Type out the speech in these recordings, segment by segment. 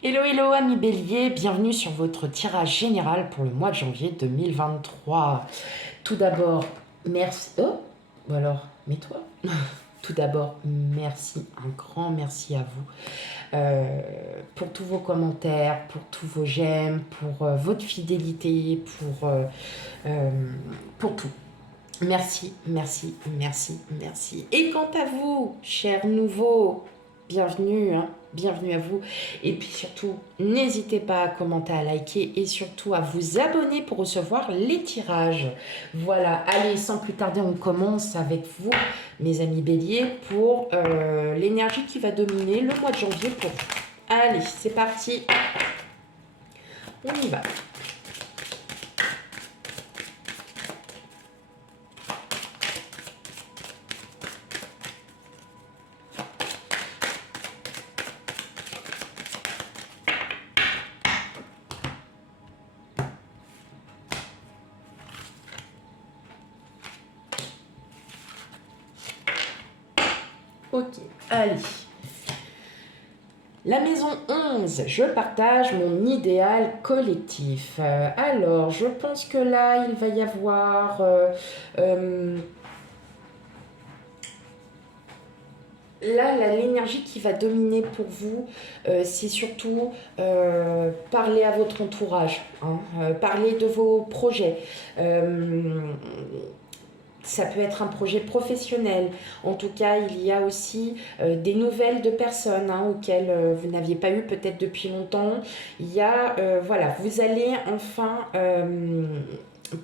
Hello, hello, amis bélier, bienvenue sur votre tirage général pour le mois de janvier 2023. Tout d'abord, merci. Oh, ou alors, mets-toi. Tout d'abord, merci, un grand merci à vous pour tous vos commentaires, pour tous vos j'aime, pour votre fidélité, euh, pour tout. Merci, merci, merci, merci. Et quant à vous, chers nouveaux, bienvenue, hein, bienvenue à vous. Et puis surtout, n'hésitez pas à commenter, à liker et surtout à vous abonner pour recevoir les tirages. Voilà, allez, sans plus tarder, on commence avec vous, mes amis béliers, pour l'énergie qui va dominer le mois de janvier pour vous. Allez, c'est parti, on y va. Ok, allez. La maison 11, je partage mon idéal collectif. Alors, je pense que là, il va y avoir... là, l'énergie qui va dominer pour vous, c'est surtout parler à votre entourage, hein, parler de vos projets. Ça peut être un projet professionnel. En tout cas, il y a aussi des nouvelles de personnes auxquelles vous n'aviez pas eu peut-être depuis longtemps. Il y a, voilà, vous allez enfin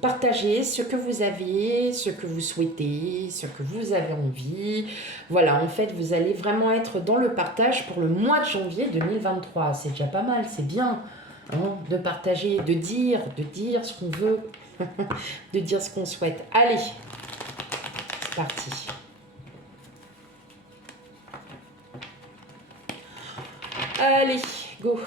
partager ce que vous avez, ce que vous souhaitez, ce que vous avez envie. Voilà, en fait, vous allez vraiment être dans le partage pour le mois de janvier 2023. C'est déjà pas mal, c'est bien de partager, de dire ce qu'on veut, de dire ce qu'on souhaite. Allez, parti. Allez, go.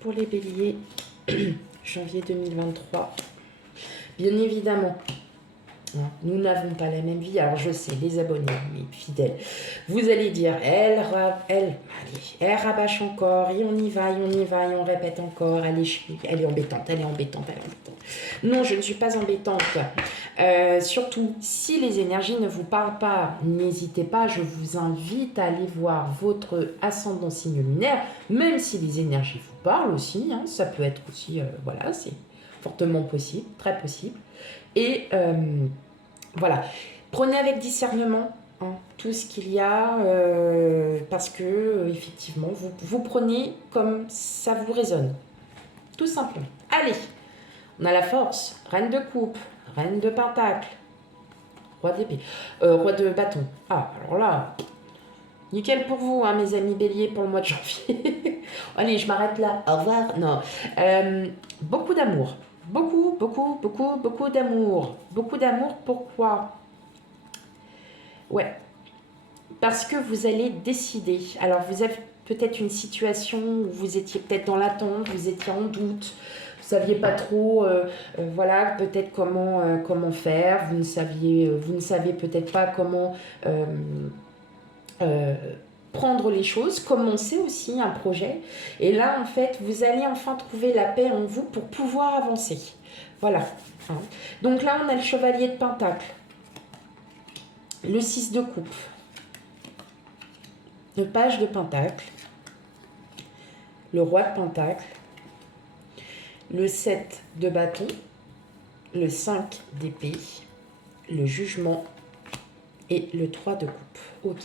Pour les béliers, janvier 2023, bien évidemment, nous n'avons pas la même vie. Alors je sais, les abonnés, mes fidèles, vous allez dire, elle rabâche encore, et on y va, et on y va, et on répète encore, elle est embêtante, elle est embêtante, elle est embêtante. Non, je ne suis pas embêtante. Surtout, si les énergies ne vous parlent pas, n'hésitez pas, je vous invite à aller voir votre ascendant signe lunaire, même si les énergies vous parlent aussi, ça peut être aussi, voilà, c'est fortement possible, très possible. Et voilà, prenez avec discernement tout ce qu'il y a, parce que effectivement, vous prenez comme ça vous résonne, tout simplement. Allez, on a la force, reine de coupe, reine de pentacle, roi d'épée, roi de bâton. Ah, alors là, nickel pour vous, mes amis béliers, pour le mois de janvier. Allez, je m'arrête là. Au revoir. Non. Beaucoup d'amour. Beaucoup, beaucoup, beaucoup, beaucoup d'amour. Beaucoup d'amour, pourquoi? Ouais, parce que vous allez décider. Alors, vous avez peut-être une situation où vous étiez peut-être dans l'attente, vous étiez en doute, vous saviez pas trop, voilà, peut-être comment faire. Vous ne savez peut-être pas comment euh, prendre les choses, commencer aussi un projet. Et là, en fait, vous allez enfin trouver la paix en vous pour pouvoir avancer. Voilà. Donc là, on a le chevalier de pentacle, le 6 de coupe, le page de pentacle, le roi de pentacle, le 7 de bâton, le 5 d'épée, le jugement et le 3 de coupe. Ok.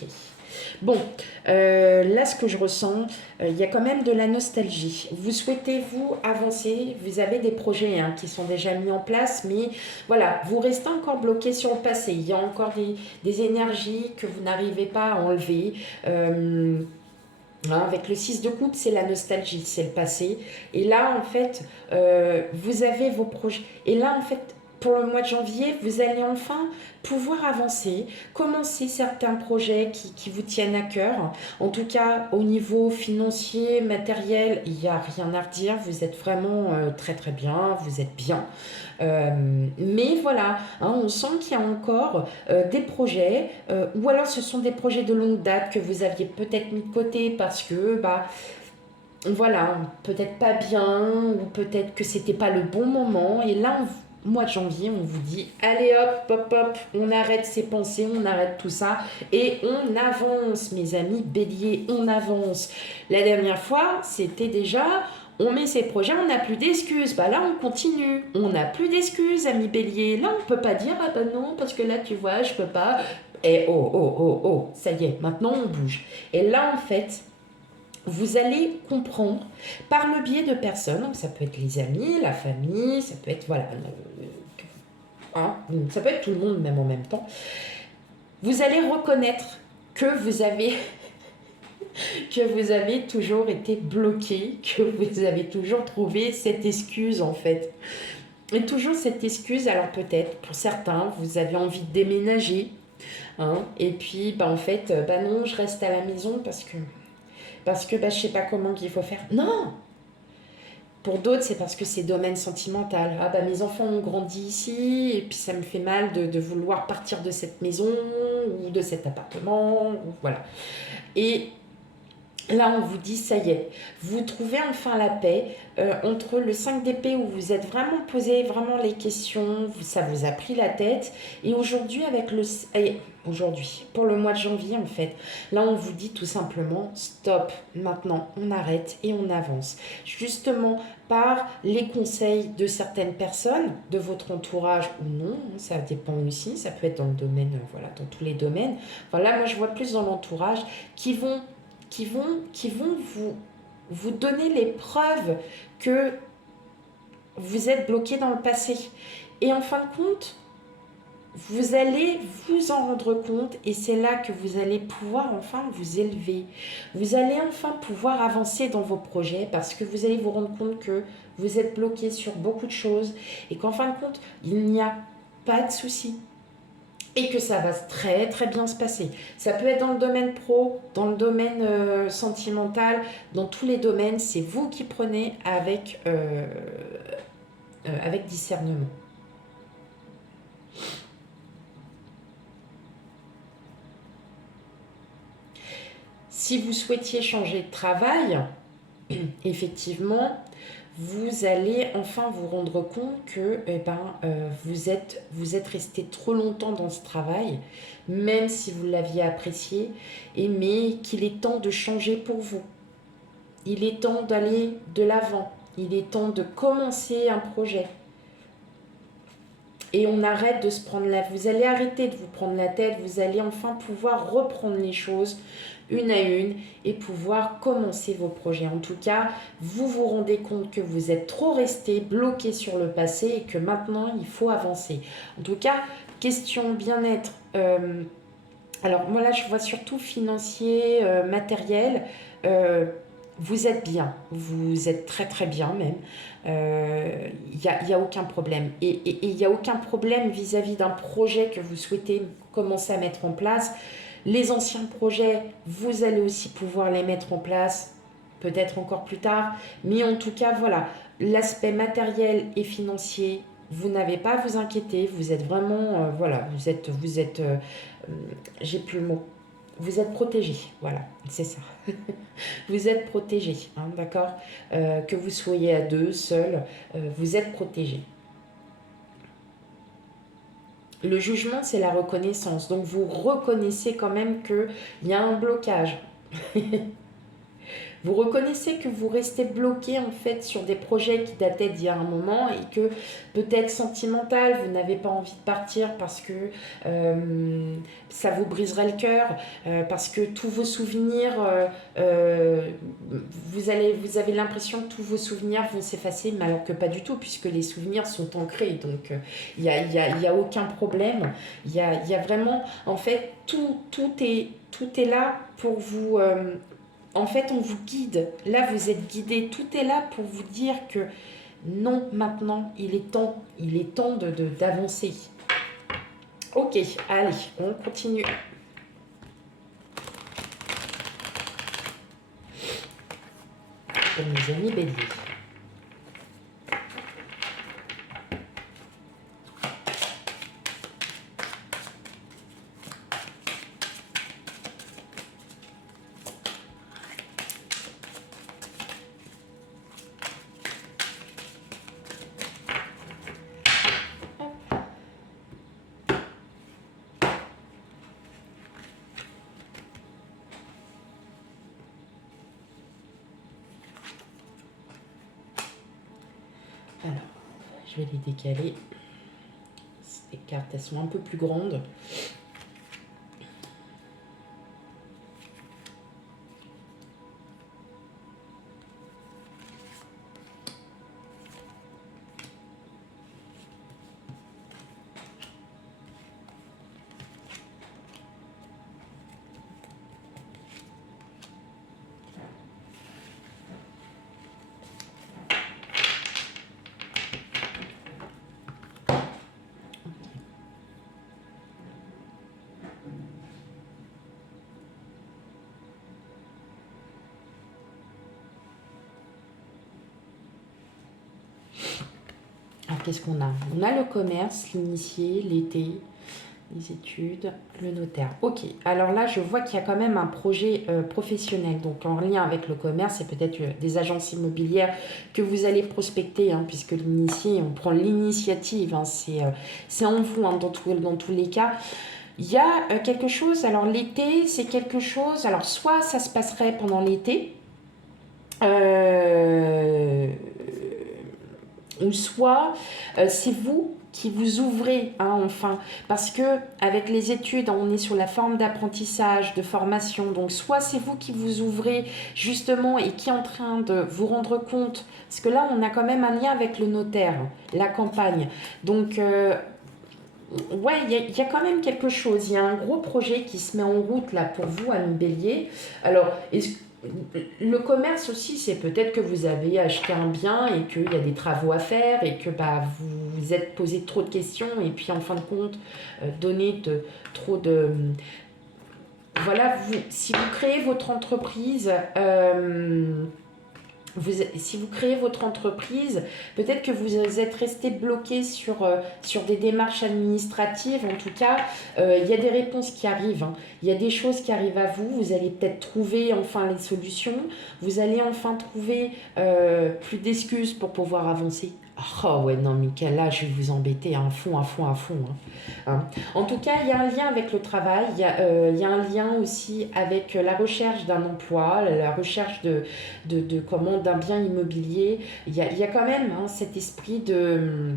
Bon, là, ce que je ressens, il y a quand même de la nostalgie. Vous souhaitez, vous, avancer. Vous avez des projets qui sont déjà mis en place, mais voilà, vous restez encore bloqué sur le passé. Il y a encore des énergies que vous n'arrivez pas à enlever. Avec le 6 de coupe, c'est la nostalgie, c'est le passé. Et là, en fait, vous avez vos projets. Et là, en fait, pour le mois de janvier, vous allez enfin pouvoir avancer, commencer certains projets qui vous tiennent à cœur. En tout cas, au niveau financier, matériel, il n'y a rien à redire. Vous êtes vraiment très très bien, vous êtes bien. Mais voilà, hein, on sent qu'il y a encore des projets, ou alors ce sont des projets de longue date que vous aviez peut-être mis de côté parce que, bah, voilà, peut-être pas bien, ou peut-être que c'était pas le bon moment. Et là, mois de janvier, on vous dit, allez hop, hop, hop, on arrête ces pensées, on arrête tout ça, et on avance, mes amis bélier, on avance. La dernière fois, c'était déjà, on met ses projets, on n'a plus d'excuses. Bah là, on continue, on n'a plus d'excuses, amis bélier. Là, on peut pas dire, ah bah non, parce que là, tu vois, je peux pas. Et oh, oh, oh, oh, ça y est, maintenant on bouge. Et là, en fait, vous allez comprendre par le biais de personnes, donc ça peut être les amis, la famille, ça peut être, voilà, hein, ça peut être tout le monde même en même temps. Vous allez reconnaître que vous avez, que vous avez toujours été bloqué, que vous avez toujours trouvé cette excuse en fait. Et toujours cette excuse, alors peut-être pour certains, vous avez envie de déménager, hein, et puis bah, en fait, bah non, je reste à la maison parce que bah, je sais pas comment qu'il faut faire. Non. Pour d'autres, c'est parce que c'est domaine sentimental. Ah bah mes enfants ont grandi ici et puis ça me fait mal de vouloir partir de cette maison ou de cet appartement. Ou voilà. Et là, on vous dit, ça y est, vous trouvez enfin la paix entre le 5 d'épée où vous êtes vraiment posé vraiment les questions, ça vous a pris la tête, et aujourd'hui, avec le... Aujourd'hui, pour le mois de janvier, en fait, là, on vous dit tout simplement, stop, maintenant, on arrête et on avance. Justement, par les conseils de certaines personnes, de votre entourage ou non, ça dépend aussi, ça peut être dans le domaine, voilà, dans tous les domaines. Voilà, moi, je vois plus dans l'entourage qui vont vous donner les preuves que vous êtes bloqué dans le passé. Et en fin de compte, vous allez vous en rendre compte et c'est là que vous allez pouvoir enfin vous élever. Vous allez enfin pouvoir avancer dans vos projets parce que vous allez vous rendre compte que vous êtes bloqué sur beaucoup de choses et qu'en fin de compte, il n'y a pas de souci. Et que ça va très très bien se passer. Ça peut être dans le domaine pro, dans le domaine sentimental, dans tous les domaines, c'est vous qui prenez avec discernement. Si vous souhaitiez changer de travail, effectivement, vous allez enfin vous rendre compte que vous êtes resté trop longtemps dans ce travail, même si vous l'aviez apprécié, mais qu'il est temps de changer pour vous. Il est temps d'aller de l'avant. Il est temps de commencer un projet. Et on arrête de se prendre la tête. Vous allez arrêter de vous prendre la tête. Vous allez enfin pouvoir reprendre les choses une à une et pouvoir commencer vos projets. En tout cas, vous vous rendez compte que vous êtes trop resté bloqué sur le passé et que maintenant, il faut avancer. En tout cas, question bien-être. Alors, moi là, je vois surtout financier, matériel. Vous êtes bien, vous êtes très très bien même. Il y a aucun problème. Et il n'y a aucun problème vis-à-vis d'un projet que vous souhaitez commencer à mettre en place. Les anciens projets, vous allez aussi pouvoir les mettre en place, peut-être encore plus tard. Mais en tout cas, voilà, l'aspect matériel et financier, vous n'avez pas à vous inquiéter. Vous êtes vraiment, voilà, j'ai plus le mot. Vous êtes protégé, voilà, c'est ça. Vous êtes protégé, hein, d'accord. Que vous soyez à deux, seul, vous êtes protégé. Le jugement, c'est la reconnaissance. Donc, vous reconnaissez quand même qu'il y a un blocage. Vous reconnaissez que vous restez bloqué en fait sur des projets qui dataient d'il y a un moment et que peut-être sentimental, vous n'avez pas envie de partir parce que ça vous briserait le cœur, parce que tous vos souvenirs, vous avez l'impression que tous vos souvenirs vont s'effacer, mais alors que pas du tout, puisque les souvenirs sont ancrés. Donc il n'y a aucun problème. Il y a vraiment, en fait, tout est là pour vous... en fait, on vous guide. Là, vous êtes guidé. Tout est là pour vous dire que Non, maintenant, il est temps d'avancer. Ok, allez, on continue. Pour mes amis béliers. Alors, je vais les décaler. Ces cartes, elles sont un peu plus grandes. Alors, qu'est-ce qu'on a? On a le commerce, l'initié, l'été, les études, le notaire. Ok, alors là, je vois qu'il y a quand même un projet professionnel, donc en lien avec le commerce et peut-être des agences immobilières que vous allez prospecter, hein, puisque l'initié, on prend l'initiative, hein, c'est en vous, hein, dans tous les cas. Il y a quelque chose, alors l'été, c'est quelque chose, alors soit ça se passerait pendant l'été, ou soit c'est vous qui vous ouvrez, hein, enfin, parce que avec les études, on est sur la forme d'apprentissage, de formation, donc soit c'est vous qui vous ouvrez justement et qui est en train de vous rendre compte, parce que là on a quand même un lien avec le notaire, la campagne, donc ouais, il y a quand même quelque chose, il y a un gros projet qui se met en route là pour vous, Ami Bélier. Alors, le commerce aussi, c'est peut-être que vous avez acheté un bien et qu'il y a des travaux à faire et que bah, vous vous êtes posé trop de questions et puis en fin de compte, donner trop de... Voilà, si vous créez votre entreprise... si vous créez votre entreprise, peut-être que vous êtes resté bloqué sur des démarches administratives. En tout cas, il y a des réponses qui arrivent, hein. Il y a des choses qui arrivent à vous. Vous allez peut-être trouver enfin les solutions. Vous allez enfin trouver plus d'excuses pour pouvoir avancer. Oh ouais, non, Mickaël, là, je vais vous embêter à fond, à fond, à fond, hein. En tout cas, il y a un lien avec le travail. Il y a un lien aussi avec la recherche d'un emploi, la recherche d'un bien immobilier. Il y a quand même, hein, cet esprit de...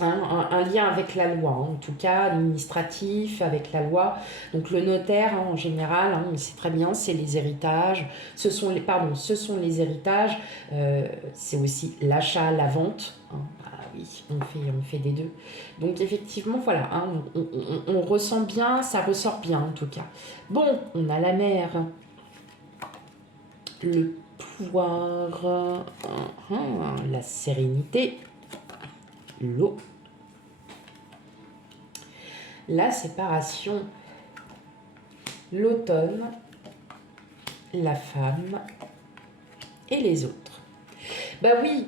un lien avec la loi, hein, en tout cas administratif, avec la loi. Donc le notaire, hein, en général, hein, on sait très bien, c'est les héritages. Ce sont les héritages. C'est aussi l'achat, la vente, hein. Ah oui, on fait des deux. Donc effectivement, voilà, hein, on ressent bien, ça ressort bien en tout cas. Bon, on a la mer, le pouvoir, la sérénité, l'eau, la séparation, l'automne, la femme et les autres. Bah oui,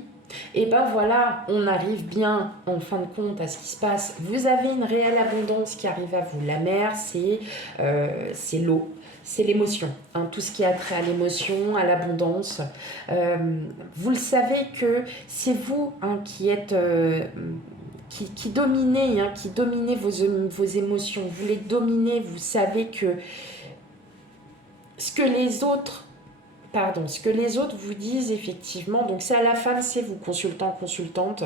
et ben voilà, on arrive bien en fin de compte à ce qui se passe. Vous avez une réelle abondance qui arrive à vous. La mer, c'est l'eau. C'est l'émotion, hein, tout ce qui a trait à l'émotion, à l'abondance. Vous le savez que c'est vous, hein, qui êtes... qui dominez, hein, qui dominez vos émotions. Vous les dominez, vous savez que ce que les autres... Pardon, ce que les autres vous disent, effectivement, donc c'est à la femme, c'est vous, consultant, consultante.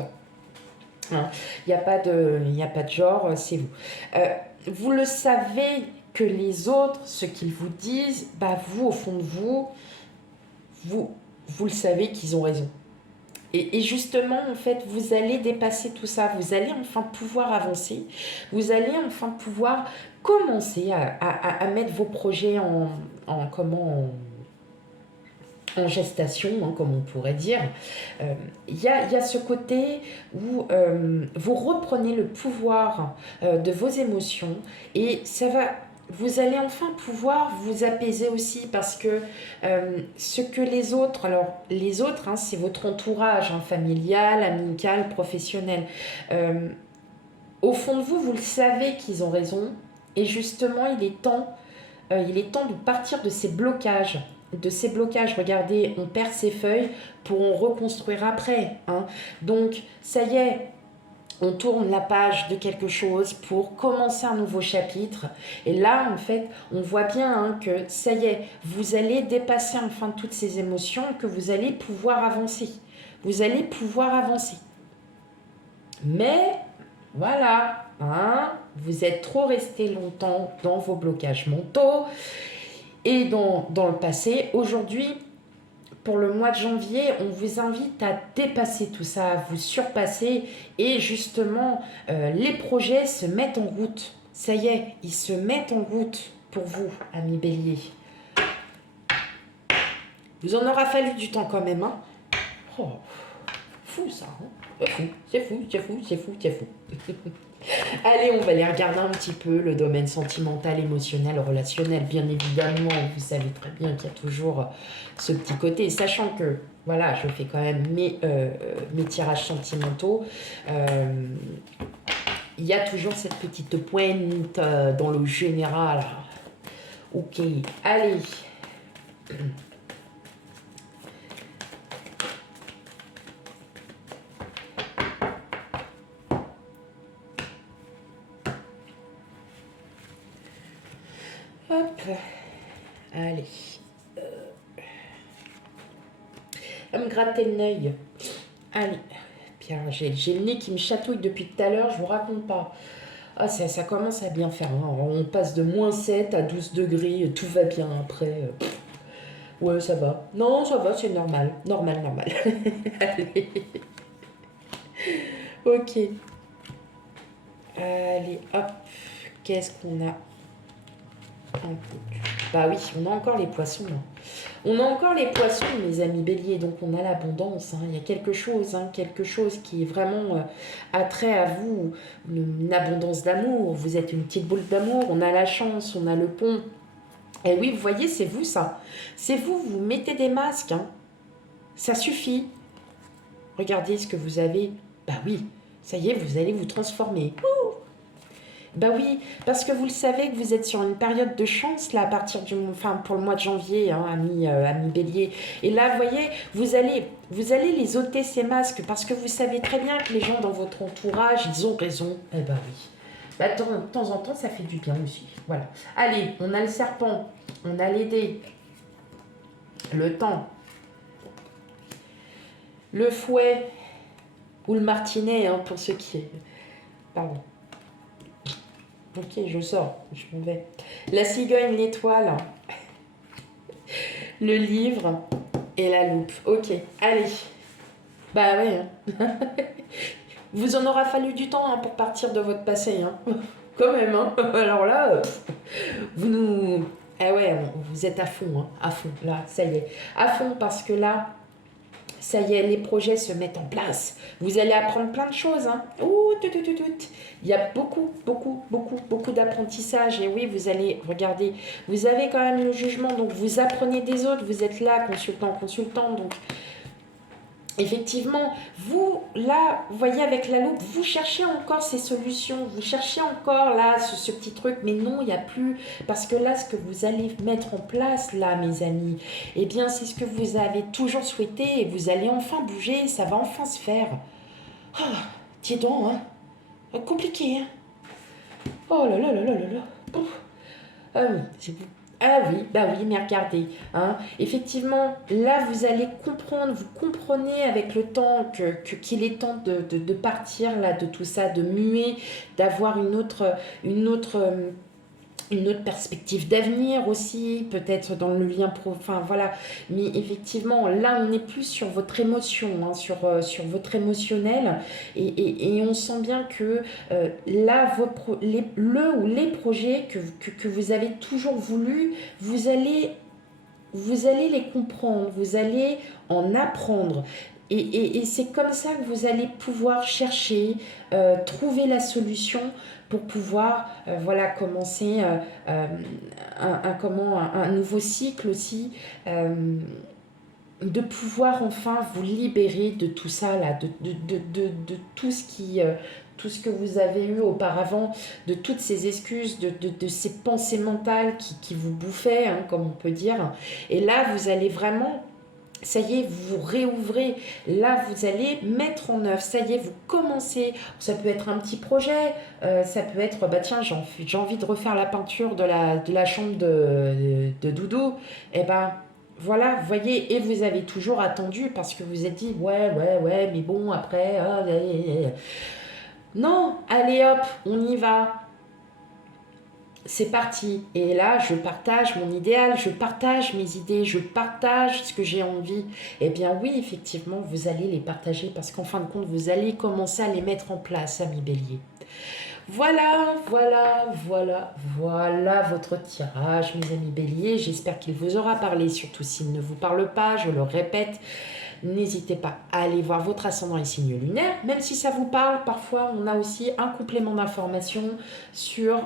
Hein, il n'y a pas de genre, c'est vous. Vous le savez que les autres, ce qu'ils vous disent, bah vous, au fond de vous, vous le savez qu'ils ont raison. Et justement, en fait, vous allez dépasser tout ça. Vous allez enfin pouvoir avancer. Vous allez enfin pouvoir commencer à mettre vos projets en gestation, hein, comme on pourrait dire. Il y a ce côté où vous reprenez le pouvoir de vos émotions et ça va... Vous allez enfin pouvoir vous apaiser aussi parce que ce que les autres, alors les autres, hein, c'est votre entourage hein, familial, amical, professionnel. Au fond de vous, vous le savez qu'ils ont raison et justement, il est temps de partir de ces blocages. De ces blocages, regardez, on perd ses feuilles pour en reconstruire après. Hein. Donc, ça y est, on tourne la page de quelque chose pour commencer un nouveau chapitre. Et là, en fait, on voit bien hein, que ça y est, vous allez dépasser enfin toutes ces émotions, que vous allez pouvoir avancer. Vous allez pouvoir avancer. Mais, voilà, hein, vous êtes trop resté longtemps dans vos blocages mentaux et dans le passé. Aujourd'hui, pour le mois de janvier, on vous invite à dépasser tout ça, à vous surpasser et justement, les projets se mettent en route. Ça y est, ils se mettent en route pour vous, amis béliers. Vous en aura fallu du temps quand même, hein. Oh, fou ça, hein. C'est fou, c'est fou, c'est fou, c'est fou, c'est fou. Allez, on va aller regarder un petit peu le domaine sentimental, émotionnel, relationnel. Bien évidemment, vous savez très bien qu'il y a toujours ce petit côté. Sachant que, voilà, je fais quand même mes tirages sentimentaux. Il y a toujours cette petite pointe dans le général. Ok, allez. Hop, allez. À me gratter le œil. Allez. Puis j'ai le nez qui me chatouille depuis tout à l'heure, je vous raconte pas. Ah, ça commence à bien faire. Hein. On passe de -7 à 12 degrés, tout va bien après. Ouais, ça va. Non, ça va, c'est normal. Normal. Allez. Ok. Allez, hop. Qu'est-ce qu'on a? Bah oui, on a encore les poissons. Hein. On a encore les poissons, mes amis béliers, donc on a l'abondance. Hein. Il y a quelque chose qui est vraiment attrait à vous, une abondance d'amour. Vous êtes une petite boule d'amour, on a la chance, on a le pont. Et oui, vous voyez, c'est vous ça. C'est vous, vous mettez des masques. Hein. Ça suffit. Regardez ce que vous avez. Bah oui, ça y est, vous allez vous transformer. Bah oui, parce que vous le savez que vous êtes sur une période de chance là à partir pour le mois de janvier, hein, amis bélier. Et là, vous voyez, vous allez les ôter ces masques parce que vous savez très bien que les gens dans votre entourage, ils ont raison. Eh bah oui. Bah, de temps en temps, ça fait du bien aussi. Voilà. Allez, on a le serpent, on a les dés, le temps, le fouet ou le martinet, hein, pour ceux qui... Pardon. Ok, je sors, je m'en vais. La cigogne, l'étoile, le livre et la loupe. Ok, allez. Bah ouais. Hein. Vous en aura fallu du temps hein, pour partir de votre passé. Hein. Quand même. Hein. Alors là, vous nous... Ah ouais, vous êtes à fond. Hein. À fond, là, ça y est. À fond parce que là... Ça y est, les projets se mettent en place. Vous allez apprendre plein de choses. Hein. Ouh, il y a beaucoup d'apprentissage. Et oui, vous allez, regardez, vous avez quand même le jugement. Donc, vous apprenez des autres. Vous êtes là, consultant. Donc, effectivement, vous, là, vous voyez avec la loupe, vous cherchez encore ces solutions, vous cherchez encore là ce petit truc, mais non, il n'y a plus, parce que là, ce que vous allez mettre en place, là, mes amis, eh bien, c'est ce que vous avez toujours souhaité, et vous allez enfin bouger, ça va enfin se faire. Oh, dis donc, hein, compliqué, hein. Oh là. Ah oui, bah oui, mais regardez, hein, effectivement, là vous allez comprendre, vous comprenez avec le temps qu'il est temps de partir là de tout ça, de muer, d'avoir une autre perspective d'avenir aussi, peut-être dans le lien enfin voilà, mais effectivement là on n'est plus sur votre émotion, hein, sur votre émotionnel et on sent bien que là les projets que vous avez toujours voulu, vous allez vous allez les comprendre, vous allez en apprendre. Et c'est comme ça que vous allez pouvoir chercher, trouver la solution pour pouvoir voilà, commencer un nouveau cycle aussi, de pouvoir enfin vous libérer de tout ça, là, de tout ce qui... tout ce que vous avez eu auparavant, de toutes ces excuses, de ces pensées mentales qui vous bouffaient, hein, comme on peut dire. Et là, vous allez vraiment, ça y est, vous réouvrez. Là, vous allez mettre en œuvre. Ça y est, vous commencez. Ça peut être un petit projet. Ça peut être, bah tiens, j'ai envie de refaire la peinture de la chambre de Doudou. Eh ben, voilà, vous voyez, et vous avez toujours attendu parce que vous êtes dit, ouais, mais bon, après, non, allez hop, on y va. C'est parti. Et là, je partage mon idéal, je partage mes idées, je partage ce que j'ai envie. Eh bien oui, effectivement, vous allez les partager parce qu'en fin de compte, vous allez commencer à les mettre en place, amis béliers. Voilà votre tirage, mes amis béliers. J'espère qu'il vous aura parlé, surtout s'il ne vous parle pas, je le répète. N'hésitez pas à aller voir votre ascendant et signe lunaire, même si ça vous parle, parfois on a aussi un complément d'information sur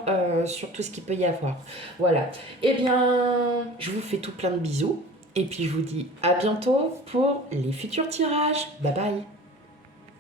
tout ce qu'il peut y avoir. Voilà, eh bien, je vous fais tout plein de bisous, et puis je vous dis à bientôt pour les futurs tirages. Bye bye.